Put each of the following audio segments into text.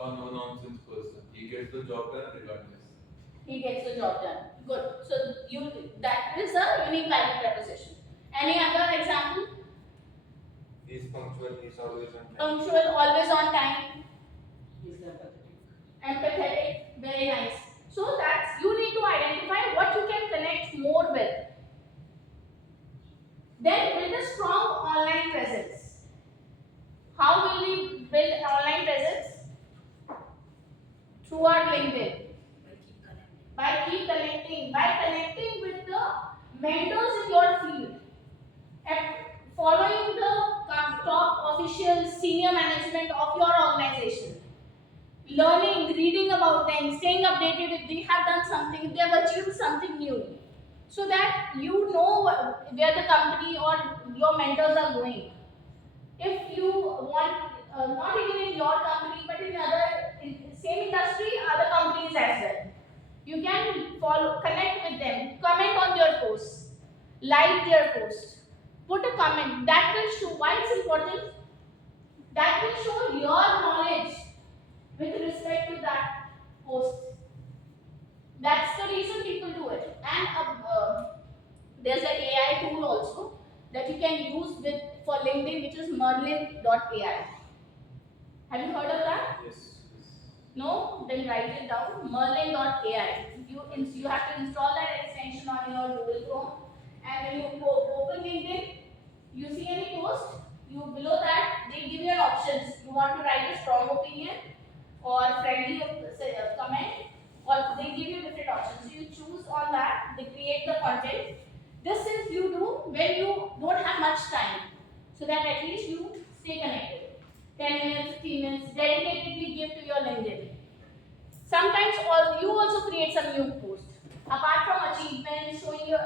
a no nonsense person. He gets the job done regardless. He gets the job done. Good. So that is a unique value proposition. Any other example? He's punctual. He's always on time. Punctual, always on time. He's empathetic. Empathetic, very nice. So that's, you need to identify what you can connect more with. Then build a strong online presence. How will we build online presence? Through our LinkedIn. By connecting with the mentors in your field, and following the top officials, senior management of your organization, learning, reading about them, staying updated if they have done something, if they have achieved something new, so that you know where the company or your mentors are going. If you want, not even in your company, but in same industry, other companies as well, you can connect with them, comment on their posts, like their post, put a comment. That will show why it's important. That will show your knowledge with respect to that post. That's the reason people do it. And there's an AI tool also that you can use for LinkedIn, which is Merlin.ai. Have you heard of that? Yes. No? Then write it down. Merlin.ai. You have to install that extension on your Google Chrome, and when you open LinkedIn, you see any post, below that they give you options. You want to write a strong opinion or friendly comment, or they give you different options. So you choose on that. They create the content. This is you do when you don't have much time, so that at least you stay connected. 10 minutes, 15 minutes, dedicatedly give to your LinkedIn. Sometimes you also create some new posts. Apart from achievements, showing your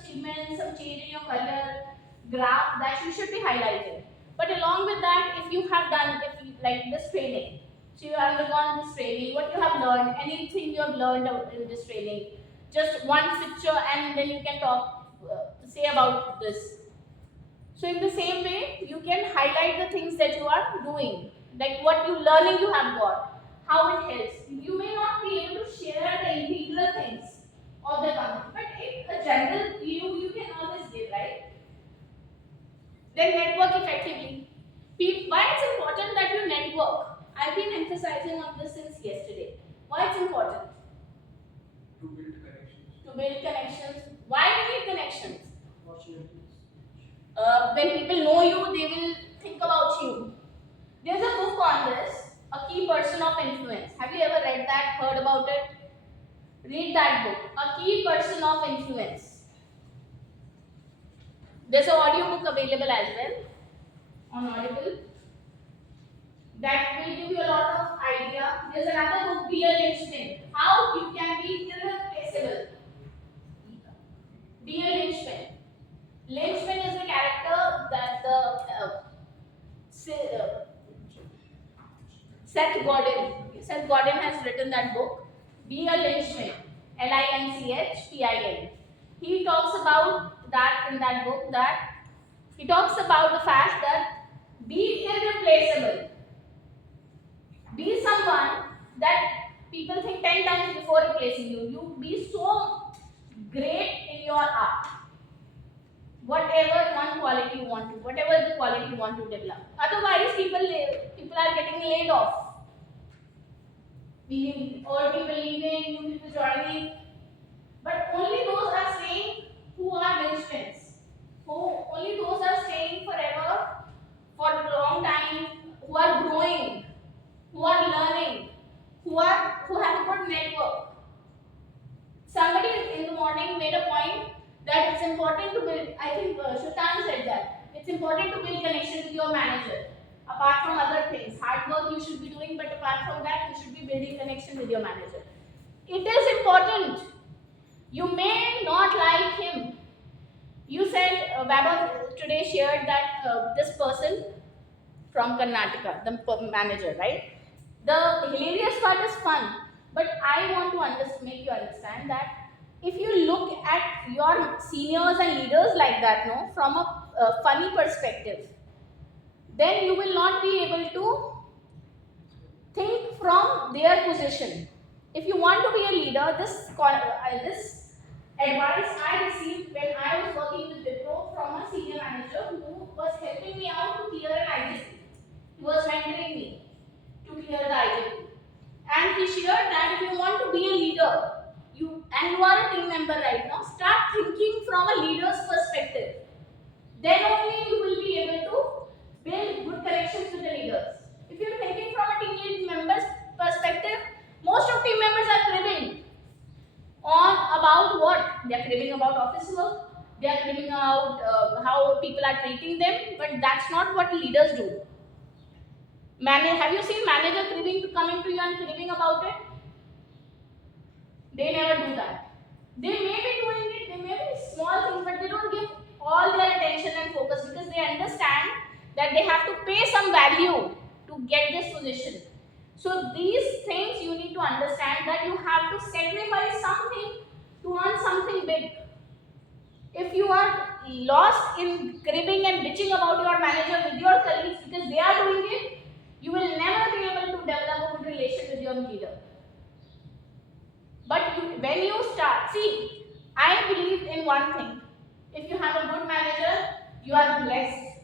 achievements, some change in your career, graph that you should be highlighting. But along with that, if you have done, like this training, so you have undergone this training, what you have learned, anything you have learned in this training, just one picture, and then you can say about this. So in the same way, you can highlight the things that you are doing, like what learning you have got, how it helps. You may not be able to share the integral things of the company, but a general view you can always give, right? Then network effectively. Why it's important that you network? I've been emphasizing on this since yesterday. Why it's important? To build connections. To build connections. Why do you need connections? Opportunities. When people know you, they will think about you. There's a book on this, A Key Person of Influence. Have you ever read that, heard about it? Read that book, A Key Person of Influence. There's an audiobook available as well on Audible. That will give you a lot of idea. There's another book, Be a Lynchpin. How you can be irreplaceable. Be a Lynchpin. Lynchpin is the character that Seth Godin has written that book. Be a Lynchpin. Lynchpin. He talks about that in that book, that he talks about the fact that be irreplaceable. Be someone that people think 10 times before replacing you. You be so great in your art. Whatever one quality you want to, whatever the quality you want to develop. Otherwise, people are getting laid off. Old people leaving, new people joining. But only those are staying who are linchpins. Only those are staying forever, for a long time, who are growing, who are learning, who have a good network. Somebody in the morning made a point that it's important to build, I think Shrutan said that, it's important to build connection with your manager. Apart from other things, hard work you should be doing, but apart from that, you should be building connection with your manager. It is important. You may not like him. You said, Baba today shared that this person from Karnataka, the manager, right? The hilarious part is fun, but I want to make you understand that if you look at your seniors and leaders like that, no, from a funny perspective, then you will not be able to think from their position. If you want to be a leader, this advice I received when I was working with Wipro from a senior manager who was helping me out to clear an IGP. He was mentoring me to clear the IGP. And he shared that if you want to be a leader, you are a team member right now, start thinking from a leader's perspective. Then only you will be able to build good connections with the leaders. If you're thinking from a team member's perspective, most of team members are cribbing on about what? They are cribbing about office work, they are cribbing about how people are treating them, but that's not what leaders do. Have you seen manager coming to you and cribbing about it? They never do that. They may be doing it, they may be small things, but they don't give all their attention and focus because they understand that they have to pay some value to get this position. So these things you need to understand that you have to sacrifice something to earn something big. If you are lost in cribbing and bitching about your manager with your colleagues because they are doing it, you will never be able to develop a good relation with your leader. But when you start, see, I believe in one thing. If you have a good manager, you are blessed.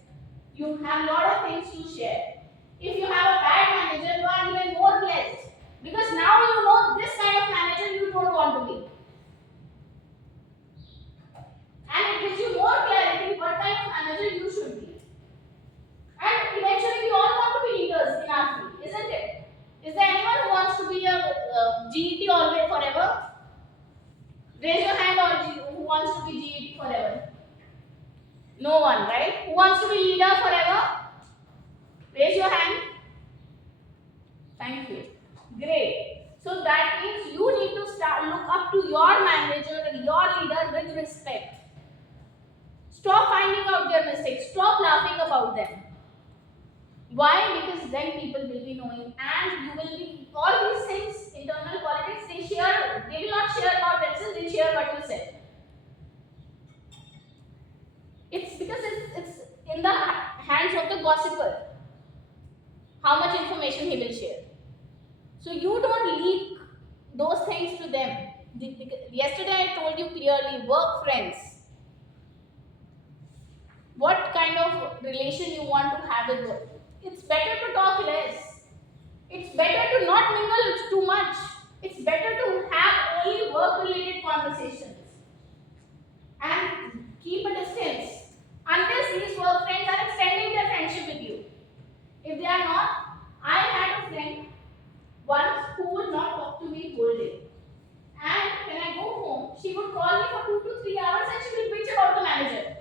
You have a lot of things to share. If you have a bad manager, you are even more blessed. Because now you know this kind of manager you don't want to be. And it gives you more clarity what kind of manager you should be. And eventually we all want to be leaders in our field, isn't it? Is there anyone who wants to be a GET always forever? Raise your hand, or who wants to be GET forever? No one, right? Who wants to be leader forever? Raise your hand. Thank you. Great. So that means you need to look up to your manager and your leader with respect. Stop finding out their mistakes. Stop laughing about them. Why? Because then people will be knowing, and you will be, all these things, internal politics, they will not share about themselves, they share what you said. It's because it's in the hands of the gossiper how much information he will share. So you don't leak those things to them. Yesterday I told you clearly, work friends. What kind of relation you want to have with work? It's better to talk less. It's better to not mingle too much. It's better to have only work-related conversations and keep a distance unless these work friends are extending their friendship with you. If they are not, I had a friend once who would not talk to me whole day. And when I go home, she would call me for 2 to 3 hours and she would bitch about the manager.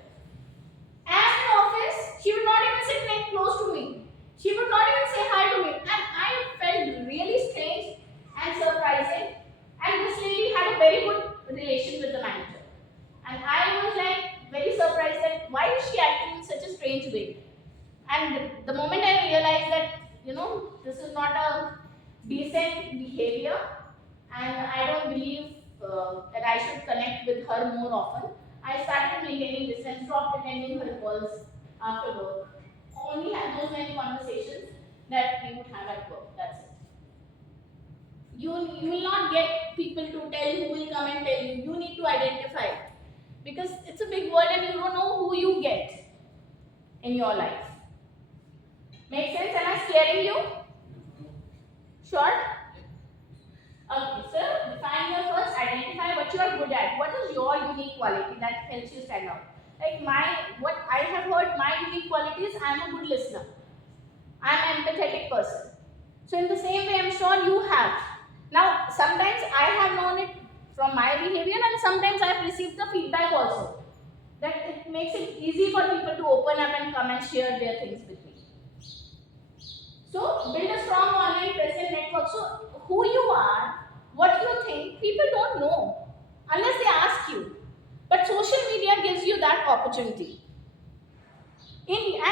And in office, she would not even sit next close to me. She would not even say hi to me. And I felt really strange and surprising. And this lady had a very good relation with the manager. And I was like very surprised that why is she acting in such a strange way? And the moment I realized that, this is not a decent behavior and I don't believe that I should connect with her more often, I started maintaining distance, stopped attending her calls after work. Only had those many conversations that we would have at work. That's it. You will not get people to tell who will come and tell you. You need to identify. Because it's a big world and you don't know who you get in your life. Make sense? Am I scaring you? Sure? Okay, so define your first, identify what you are good at. What is your unique quality that helps you stand out? Like what I have heard, my unique quality is I am a good listener. I am an empathetic person. So in the same way, I am sure you have. Now, sometimes I have known it from my behavior and sometimes I have received the feedback also. That it makes it easy for people to open up and come and share their things with me. So, build a strong online presence network. So, who you are, what you think, people don't know unless they ask you. But social media gives you that opportunity. And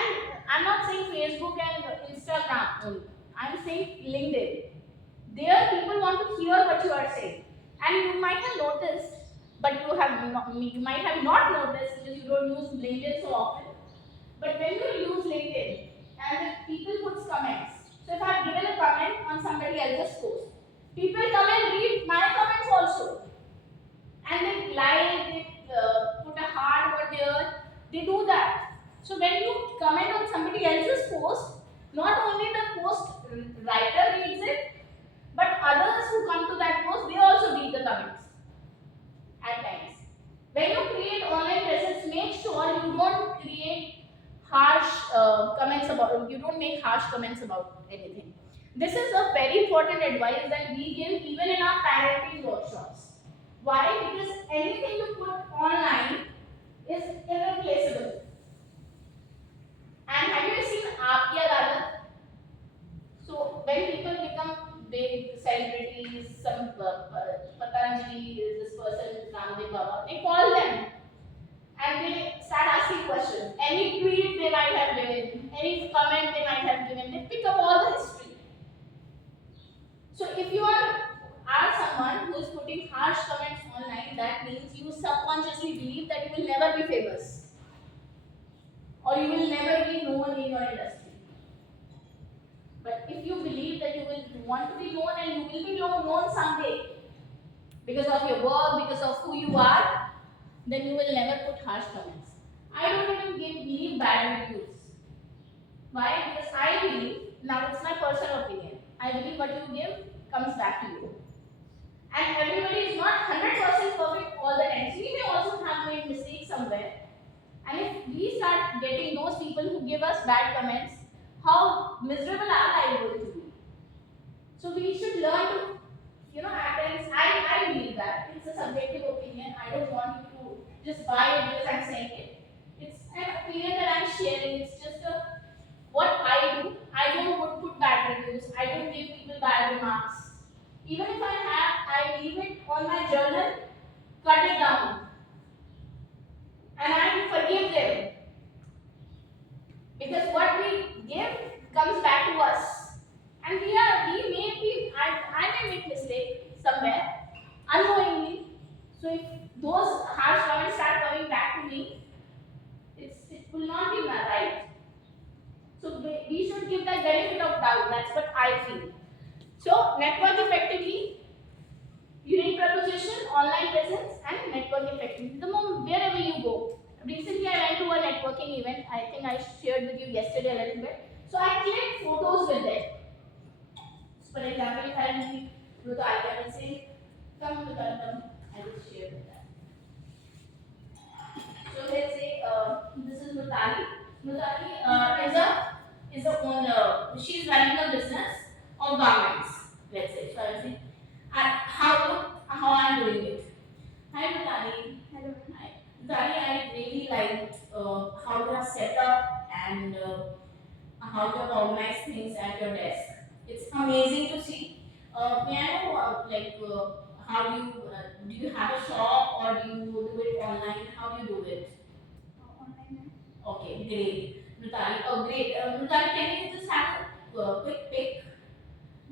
I'm not saying Facebook and Instagram only. I'm saying LinkedIn. There people want to hear what you are saying. And you might have noticed, but you might have not noticed because you don't use LinkedIn so often. But when you use LinkedIn and people put comments, so if I have given a comment on some read my comments also. And they like, they put a heart over there, they do that. So when you comment on somebody else's post, not only the post writer reads it, but others who come to that post, they also read the comments at times. When you create online presence, make sure you don't create harsh comments about, you don't make harsh comments about anything. This is a very important advice that we give even in our parenting workshops. Why? Because anything you put online is irreplaceable. And have you seen Aapki Adalat? So when people become big celebrities, some Patanjali, this person, Ramdev Baba, they call them and they start asking questions. Any tweet they might have given, any comment they might have given, they pick up all the history. So if you are someone who is putting harsh comments online, that means you subconsciously believe that you will never be famous or you will never be known in your industry. But if you believe that you will want to be known and you will be known someday because of your work, because of who you are, then you will never put harsh comments. I don't even leave bad reviews. Why? Because I believe, now it's my personal opinion, I believe what you give comes back to you. And everybody is not 100% perfect all the time. So we may also have made mistakes somewhere. And if we start getting those people who give us bad comments, how miserable am I going to be? So we should learn to, at times, I believe that. It's a subjective opinion. I don't want you to just buy it because I'm saying it. It's an opinion that I'm sharing. It's just what I do. I don't put bad reviews. I don't give people bad remarks. Even if I leave it on my journal, cut it down. And I forgive them. Because what we give comes back to us. And I may make mistake somewhere, unknowingly. So if those harsh comments start coming back to me, it will not be my right. So we should give that benefit of doubt. That's what I feel. So network effectively, unique proposition, online presence, and network effectively. The moment wherever you go. Recently, I went to a networking event. I think I shared with you yesterday a little bit. So I clicked photos with them. So for example, if I meet Ruta, I can say, come to come. I will share with that. So let's say this is Mutali. Mutali is a owner. She's running a business of garments. Let's say. So I will say, how I'm doing it. Hi Mutali. Hello. Hi. Mutali, I really liked how you have set up and how you have organized things at your desk. It's amazing to see. May I know, how do you have a shop or do you do it online? How do you do it? Online. Okay, great. Mutali, great. Mutali, can you just have a quick pic?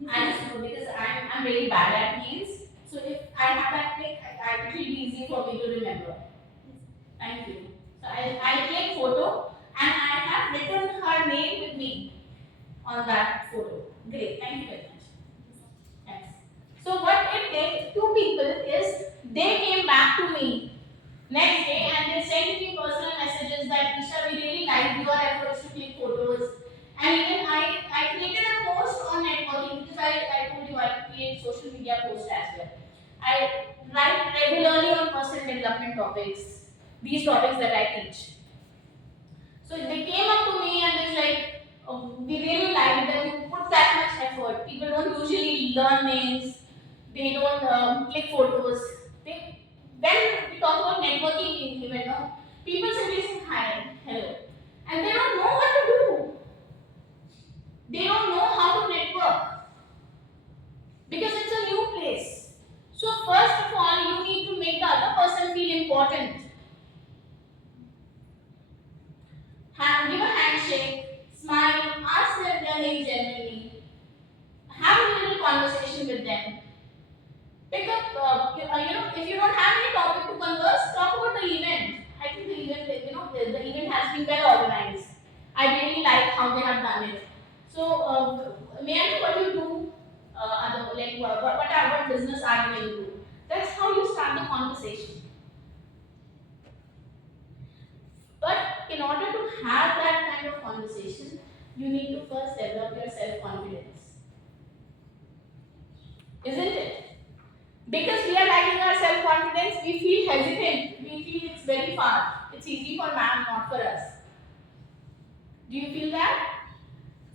I just know because I'm really bad at names. So if I have that pic, it will be easy for me to remember. Thank you. So I'll take photo and I have written her name with me on that photo. Great. Thank you very much. Thanks. So what it takes, two people is they came back to me next day and they sent me personal messages that Isha, we really liked your efforts to click photos. And even I created a post on networking because I told you I create social media posts as well. I write regularly on personal development topics, these topics that I teach. So they came up to me and it's like, oh, we really like that you put that much effort. People don't usually learn names, they don't click photos. When we talk about networking event, people simply say hi, hello, and they don't know what to do. They don't know how to network because it's a new place. So first of all, you need to make the other person feel important. Give a handshake, smile, ask them their name genuinely, have a little conversation with them. Pick up, if you don't have any topic to converse, talk about the event. I think the event, the event has been well organized. I really like how they have done it. So, may I know what you do what business are you into? That's how you start the conversation. But in order to have that kind of conversation, you need to first develop your self-confidence. Isn't it? Because we are lacking our self-confidence, we feel hesitant. We feel it's very far. It's easy for man, not for us. Do you feel that?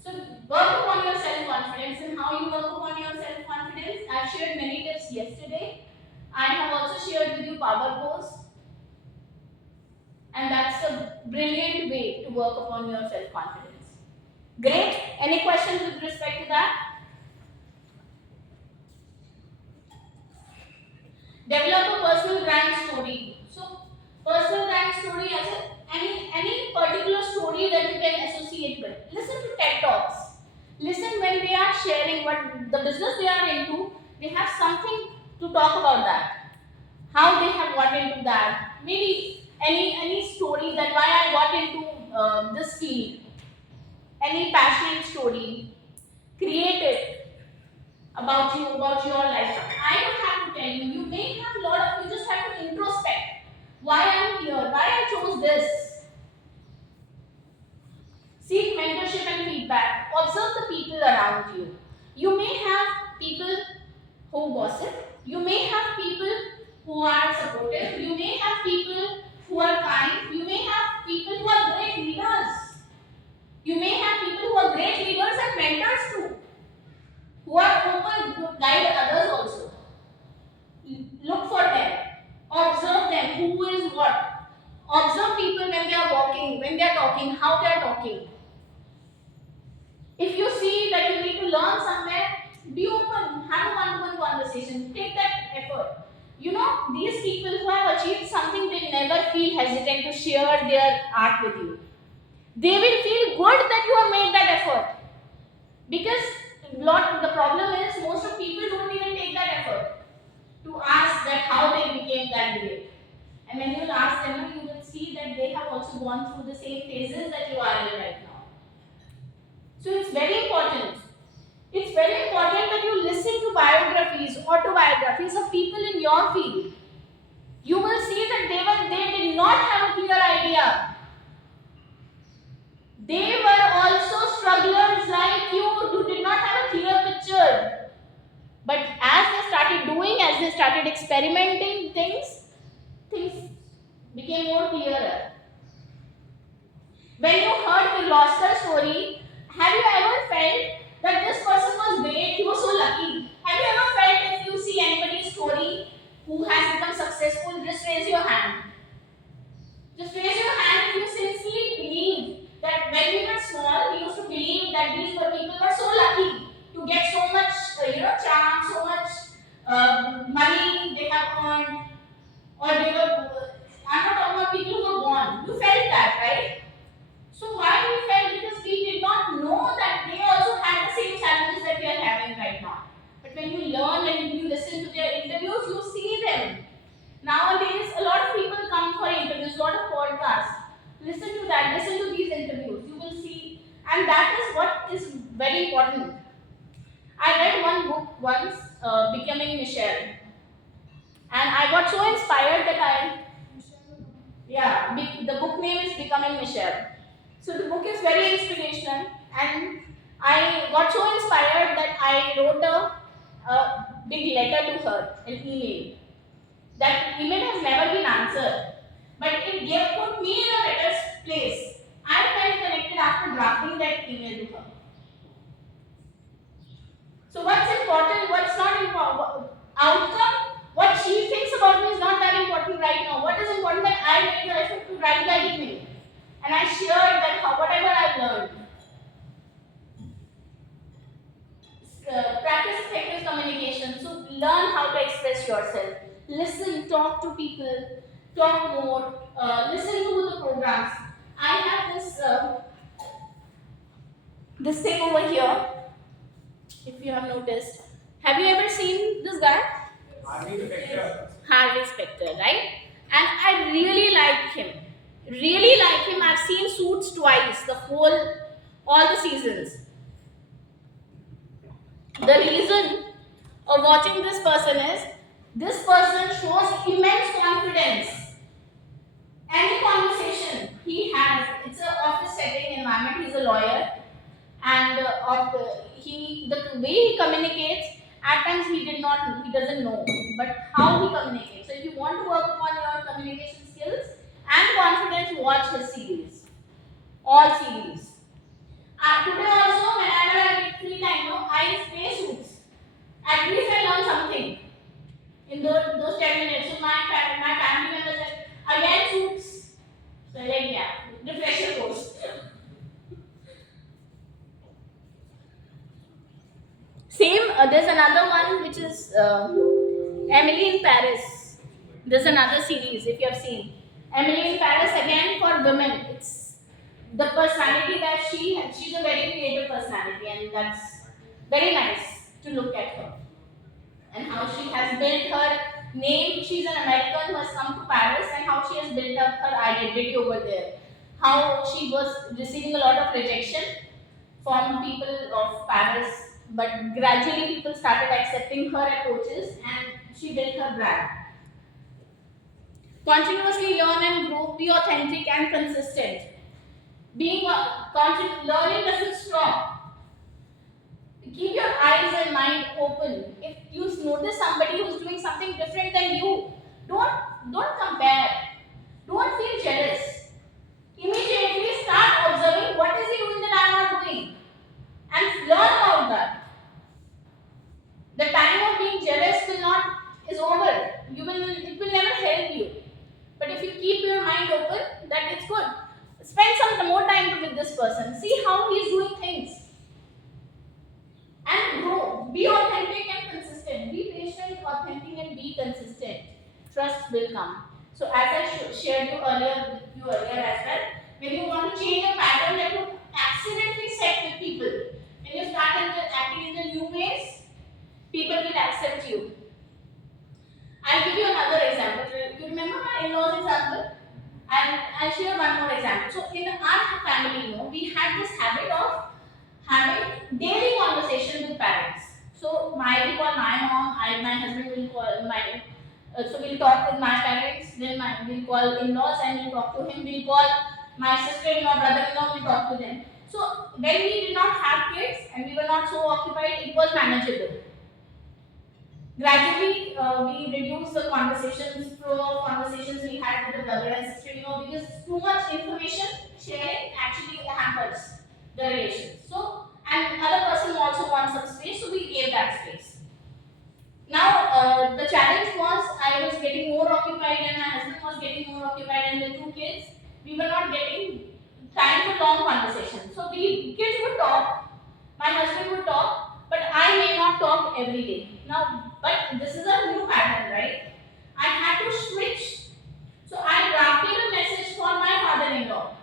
So work upon your self-confidence. And how you work upon your self-confidence? I shared many tips yesterday. I have also shared with you power pose. And that's a brilliant way to work upon your self-confidence. Great. Any questions with respect to that? Develop a personal brand story. So, personal brand story as any particular story that you can associate with. Listen to TED Talks. Listen when they are sharing what the business they are into. They have something to talk about that. How they have got into that. Maybe any story that why I got into this field. Any passionate story. Create it. About you, about your life. I don't have to tell you. You may have a lot of, you just have to introspect. Why I'm here, why I chose this. Seek mentorship and feedback. Observe the people around you. You may have people who gossip. You may have people who are supportive. You may have people who are kind. You may have people who are great leaders. You may have people who are great leaders and mentors too. Who are open to guide others also. Look for them. Observe them. Who is what. Observe people when they are walking, when they are talking, how they are talking. If you see that you need to learn somewhere, be open. Have a one-to-one conversation. Take that effort. You know, these people who have achieved something, they never feel hesitant to share their art with you. They will feel good that you have made that effort. Because the problem is most of people don't even take that effort to ask that how they became that great. And when you will ask them, you will see that they have also gone through the same phases that you are in right now. So it's very important. It's very important that you listen to biographies, autobiographies of people in your field. You will see that they did not have a clear idea. They were also strugglers like you who did not have a clear picture. But as they started doing, as they started experimenting things became more clearer. When you heard the Gloucester story, have you ever felt that this person was great, he was so lucky? Have you ever felt if you see anybody's story who has become successful, just raise your hand. Just raise your hand if you sincerely believe that when we were small, we used to believe that these people were so lucky to get so much, charm, so much money they have earned, or they were. I'm not talking about people who were born. You felt that, right? So why we felt? Because we did not know that they also had the same challenges that we are having right now. But when you learn and you listen to their interviews, you see them. Nowadays, a lot of people come for interviews, a lot of podcasts. Listen to that, listen to these interviews. You will see, and that is what is very important. I read one book once, Becoming Michelle. And I got so inspired that the book name is Becoming Michelle. So the book is very inspirational, and I got so inspired that I wrote a big letter to her, an email. That email has never been answered, but it put me in a better place. I felt connected after drafting that email to her. So what's important, what's not important? Outcome, what she thinks about me is not that important right now. What is important that I made the effort to write that email. And I shared that whatever I've learned. Practice effective communication. So learn how to express yourself. Listen, talk to people, talk more, listen to the programs. I have this thing over here, if you have noticed. Have you ever seen this guy? Harvey Specter, right? And I really like him. I've seen Suits twice, all the seasons. The reason of watching this person is this person shows immense confidence. Any conversation he has, it's an office setting environment. He's a lawyer, and the way he communicates, at times he doesn't know, but how he communicates. So if you want to work upon your communication skills and confidence, watch his series, all series. Today also, whenever I get free time, I play suits. At least I learn something in those 10 minutes. So my family members said, again suits. So like, yeah, refresher course. Same, there's another one which is Emily in Paris. There's another series if you have seen. Emily in Paris, again for women. It's the personality that she's a very creative personality, and that's very nice to look at her. And how she has built her name. She's an American who has come to Paris, and how she has built up her identity over there. How she was receiving a lot of rejection from people of Paris, but gradually people started accepting her approaches, and she built her brand. Continuously learn and grow, be authentic and consistent. Learning doesn't stop. Keep your eyes and mind open. If you notice somebody who's doing something different than you, don't compare. Don't feel jealous. Immediately start observing what is he doing that I'm not doing, and learn about that. The time of being jealous is over. It will never help you. But if you keep your mind open, then it's good. Spend some more time with this person. See how he's doing things. And grow. Be authentic and consistent. Be patient, authentic, and be consistent. Trust will come. So as I shared with you earlier as well, when you want to change a pattern that you accidentally set with people, when you start acting in the new ways, people will accept you. I'll give you another example. You remember my in-laws example? I'll share one more example. So in our family, we had this habit of having daily conversation with parents. So we call my mom, my husband will call my. So we'll talk with my parents. Then we'll call in-laws and we'll talk to him. We'll call my sister-in-law, brother-in-law. We'll talk to them. So when we did not have kids and we were not so occupied, it was manageable. Gradually, we reduced the flow of conversations we had with the brother and sister-in-law, because too much information sharing actually hampers the relations. So, and other person also wants some space, so we gave that space. Now, the challenge was I was getting more occupied and my husband was getting more occupied, and the two kids, we were not getting time for long conversations. So, kids would talk, my husband would talk, but I may not talk every day. Now, but this is a new pattern, right? I had to switch. So I drafted a message for my father-in-law,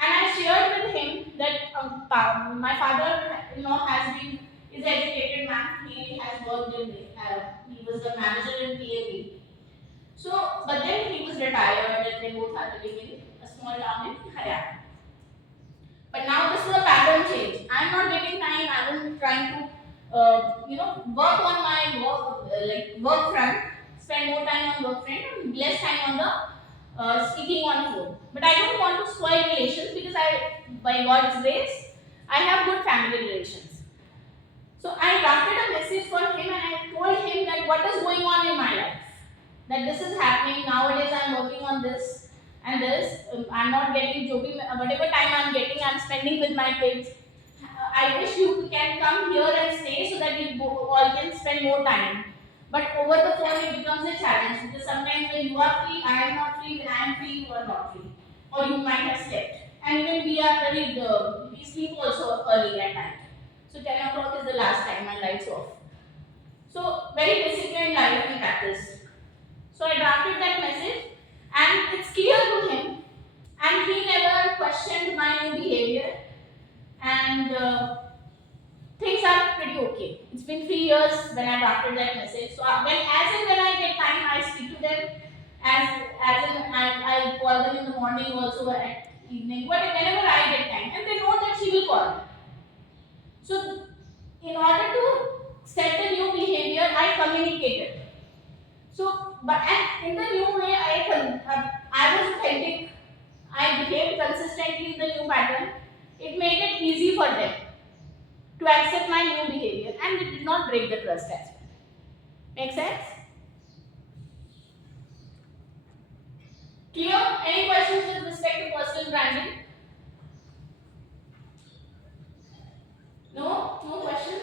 and I shared with him that my father-in-law is an educated man. He has worked he was the manager in PAB. So, but then he was retired, and they both are living in a small town in Haryana. But now this is a pattern change. I'm not getting time. I'm trying to work on my work front, spend more time on work front and less time on the speaking on phone. But I don't want to spoil relations, because by God's grace, I have good family relations. So I drafted a message for him and I told him that what is going on in my life. That this is happening nowadays. I'm working on this and this. I'm not getting whatever time I'm getting, I'm spending with my kids. I wish you can come here and stay so that we all can spend more time. But over the phone it becomes a challenge, because sometimes when you are free, I am not free. When I am free, you are not free. Or you might have slept. And even we sleep also early at night. So 10 o'clock is the last time my lights off. So very disciplined life we practice. So I drafted that message and it's clear to him, and he never questioned my new behavior. And things are pretty okay. It's been 3 years when I drafted that message. So when I get time, I speak to them. I call them in the morning, also at evening, whenever I get time, and they know that she will call me. So In order to set the new behavior, I communicated. So, but and in the new way, I was authentic. I behaved consistently in the new pattern. It made it easy for them to accept my new behavior, and it did not break the trust as well. Make sense? Clear? Any questions with respect to personal branding? No? No questions?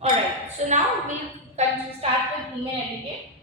Alright, so now we'll start with email etiquette.